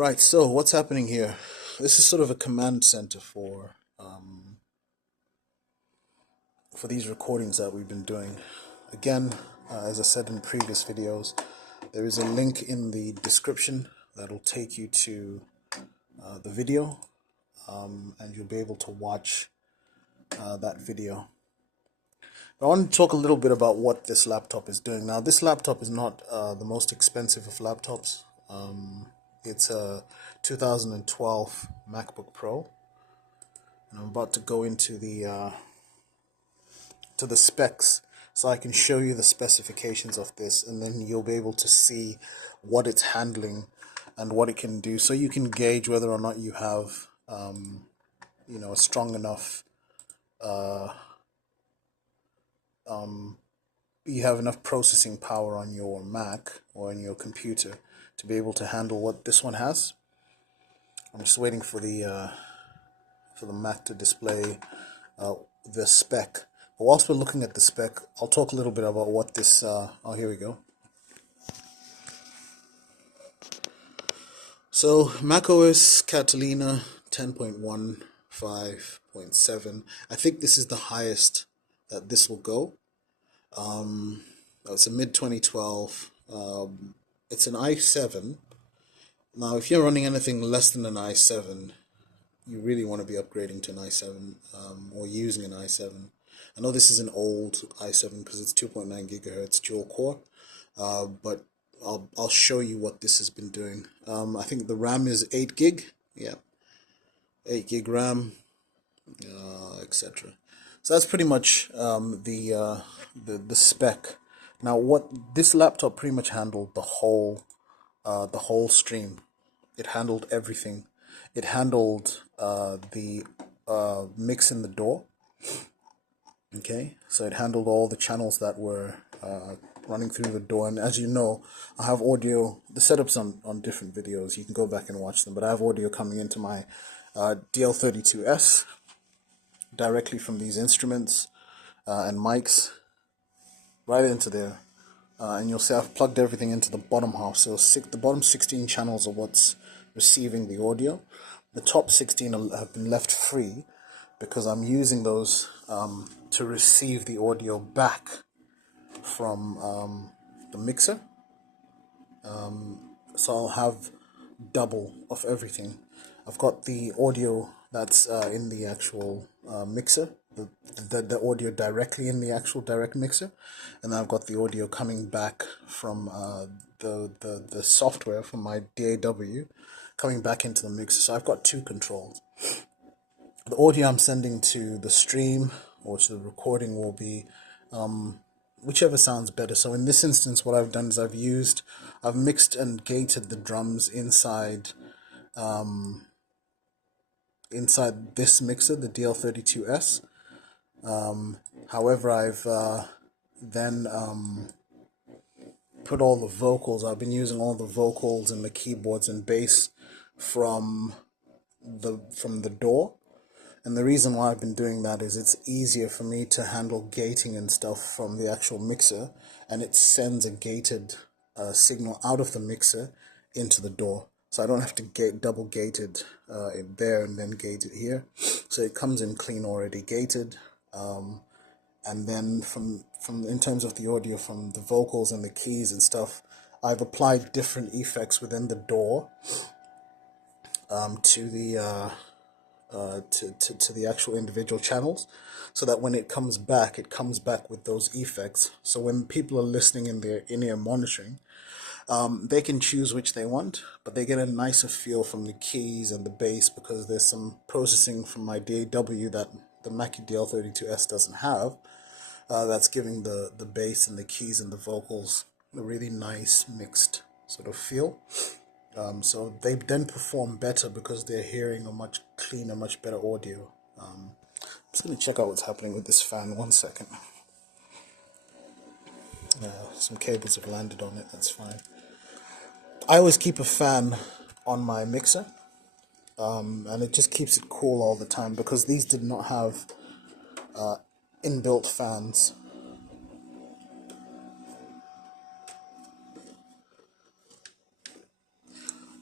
Right, so what's happening here? This is sort of a command center for these recordings that we've been doing. Again, as I said in previous videos, there is a link in the description that'll take you to the video, and you'll be able to watch that video. I want to talk a little bit about what this laptop is doing. Now, this laptop is not the most expensive of laptops. It's a 2012 MacBook Pro, and I'm about to go into the specs so I can show you the specifications of this, and then you'll be able to see what it's handling and what it can do, so you can gauge whether or not you have a strong enough you have enough processing power on your Mac or on your computer to be able to handle what this one has. I'm just waiting for the Mac to display the spec. But whilst we're looking at the spec, I'll talk a little bit about what this. Oh, here we go. So macOS Catalina 10.15.7. I think this is the highest that this will go. It's a mid 2012. It's an i7. Now, if you're running anything less than an i7, you really want to be upgrading to an i7 or using an i7. I know this is an old i7 because it's 2.9 gigahertz dual core, but I'll show you what this has been doing. I think the RAM is 8 gig. Yeah, 8 gig RAM, etc. So that's pretty much the spec. Now, what this laptop pretty much handled the whole stream. It handled everything. It handled the mix in the door. Okay, so it handled all the channels that were running through the door. And as you know, I have audio. The setup's on different videos. You can go back and watch them. But I have audio coming into my DL32S directly from these instruments and mics right into there. And you'll see I've plugged everything into the bottom half. So the bottom 16 channels are what's receiving the audio. The top 16 have been left free because I'm using those to receive the audio back from the mixer. So I'll have double of everything. I've got the audio that's in the actual mixer, the audio directly in the actual direct mixer, and then I've got the audio coming back from the software from my DAW coming back into the mixer. So I've got two controls. The audio I'm sending to the stream or to the recording will be whichever sounds better. So in this instance, what I've done is I've mixed and gated the drums inside this mixer, the DL32S. However, I've then put all the vocals. I've been using all the vocals and the keyboards and bass from the DAW. And the reason why I've been doing that is it's easier for me to handle gating and stuff from the actual mixer, and it sends a gated signal out of the mixer into the DAW. So I don't have to double gated it there and then gate it here. So it comes in clean already gated. And then in terms of the audio from the vocals and the keys and stuff, I've applied different effects within the DAW to the actual individual channels, so that when it comes back with those effects. So when people are listening in their in-ear monitoring, they can choose which they want, but they get a nicer feel from the keys and the bass because there's some processing from my DAW that the Mackie DL32S doesn't have. That's giving the bass and the keys and the vocals a really nice mixed sort of feel. So they then perform better because they're hearing a much cleaner, much better audio. I'm just going to check out what's happening with this fan. 1 second. Some cables have landed on it. That's fine. I always keep a fan on my mixer, and it just keeps it cool all the time because these did not have inbuilt fans.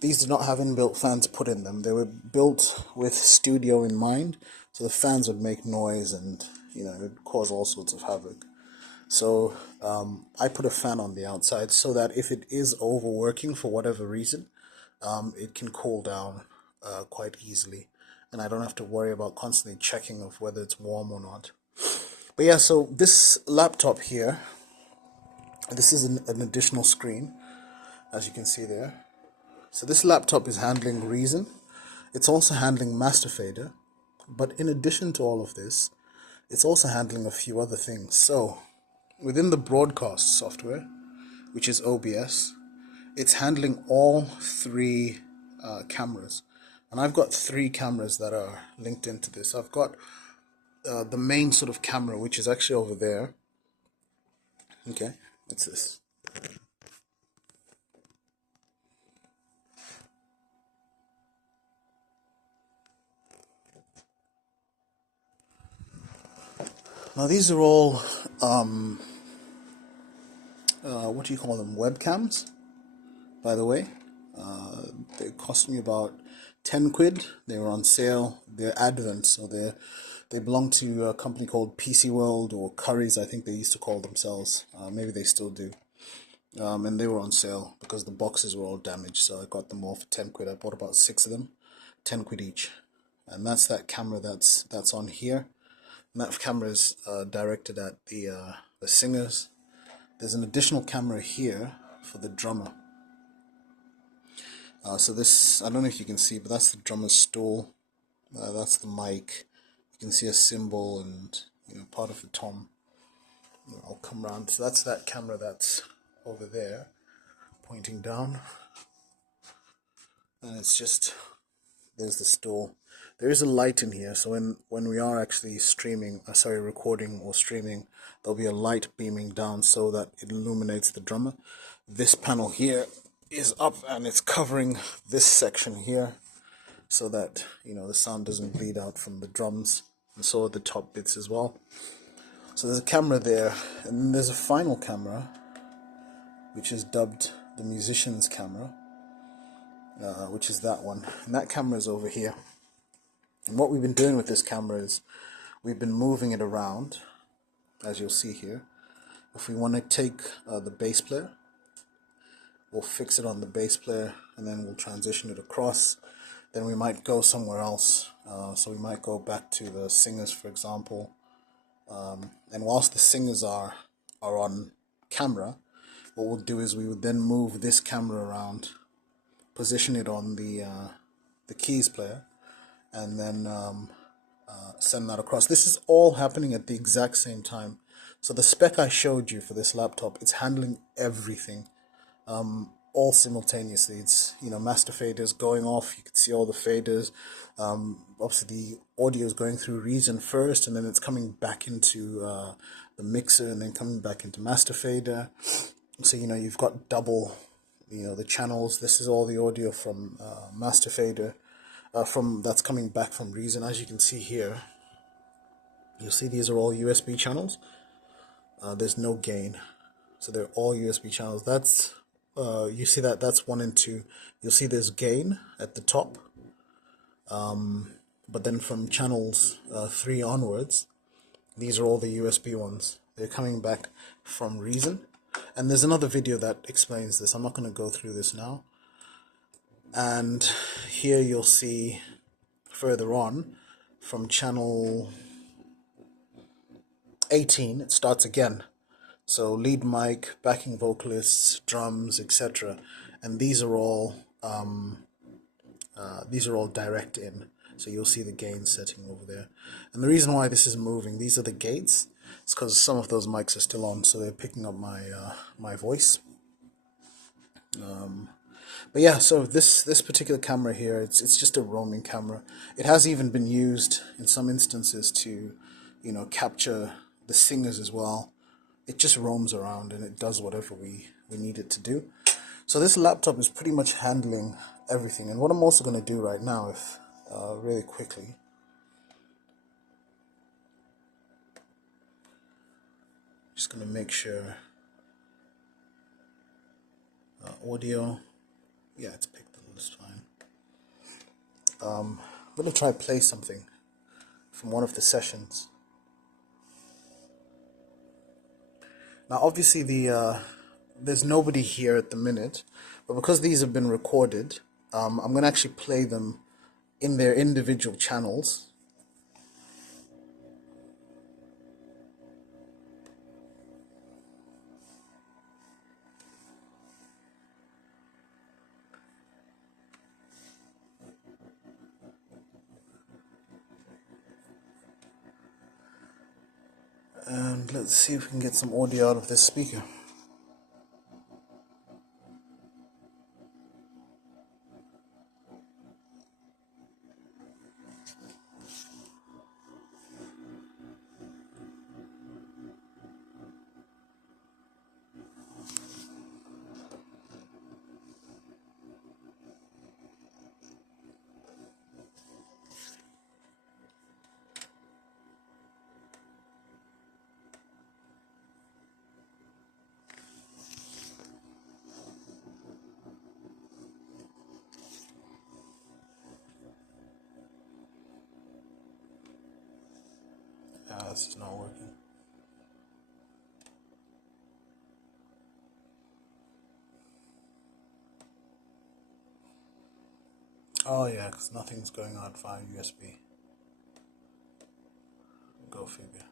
These did not have inbuilt fans put in them. They were built with studio in mind, so the fans would make noise and it would cause all sorts of havoc. So I put a fan on the outside so that if it is overworking for whatever reason, it can cool down quite easily, and I don't have to worry about constantly checking of whether it's warm or not. But yeah, so this laptop here, this is an additional screen, as you can see there. So this laptop is handling Reason. It's also handling Master Fader, but in addition to all of this, it's also handling a few other things. So within the broadcast software, which is OBS, it's handling all three cameras. And I've got three cameras that are linked into this. I've got the main sort of camera, which is actually over there. Okay, it's this. Now these are all, what do you call them, webcams, by the way. They cost me about 10 quid. They were on sale. They're Advent, so they belong to a company called PC World, or Currys, I think they used to call themselves. Maybe they still do. And they were on sale because the boxes were all damaged, so I got them all for 10 quid. I bought about 6 of them, 10 quid each. And that's that camera that's on here. And that camera is directed at the singers. There's an additional camera here for the drummer. So this, I don't know if you can see, but that's the drummer's stool. That's the mic. You can see a cymbal and part of the tom. I'll come around. So that's that camera that's over there, pointing down. And it's just, there's the stool. There is a light in here, so when we are actually recording or streaming, there'll be a light beaming down so that it illuminates the drummer. This panel here is up and it's covering this section here so that the sound doesn't bleed out from the drums, and so are the top bits as well. So there's a camera there, and then there's a final camera which is dubbed the musician's camera, which is that one, and that camera is over here. And what we've been doing with this camera is we've been moving it around, as you'll see here. If we want to take the bass player, we'll fix it on the bass player, and then we'll transition it across. Then we might go somewhere else. So we might go back to the singers, for example. And whilst the singers are on camera, what we'll do is we would then move this camera around, position it on the keys player, and then send that across. This is all happening at the exact same time. So the spec I showed you for this laptop, it's handling everything all simultaneously. It's master faders going off. You can see all the faders. Obviously the audio is going through Reason first, and then it's coming back into the mixer, and then coming back into master fader. So you've got double the channels. This is all the audio from master fader, that's coming back from Reason. As you can see here, you'll see these are all USB channels. There's no gain, so they're all USB channels. That's you see that's 1 and 2. You'll see there's gain at the top, but then from channels 3 onwards, these are all the USB ones. They're coming back from Reason, and there's another video that explains this. I'm not going to go through this now. And here you'll see further on from channel 18, it starts again. So lead mic, backing vocalists, drums, etc. And these are all direct in. So you'll see the gain setting over there. And the reason why this is moving, these are the gates. It's because some of those mics are still on, so they're picking up my voice. But yeah, so this particular camera here, it's just a roaming camera. It has even been used in some instances to, capture the singers as well. It just roams around and it does whatever we need it to do. So this laptop is pretty much handling everything. And what I'm also going to do right now, really quickly, just going to make sure audio, yeah, it's picked the That's fine. I'm gonna try play something from one of the sessions. Now, obviously, there's nobody here at the minute, but because these have been recorded, I'm gonna actually play them in their individual channels. And let's see if we can get some audio out of this speaker. It's not working. Oh yeah, because nothing's going out via USB. Go figure.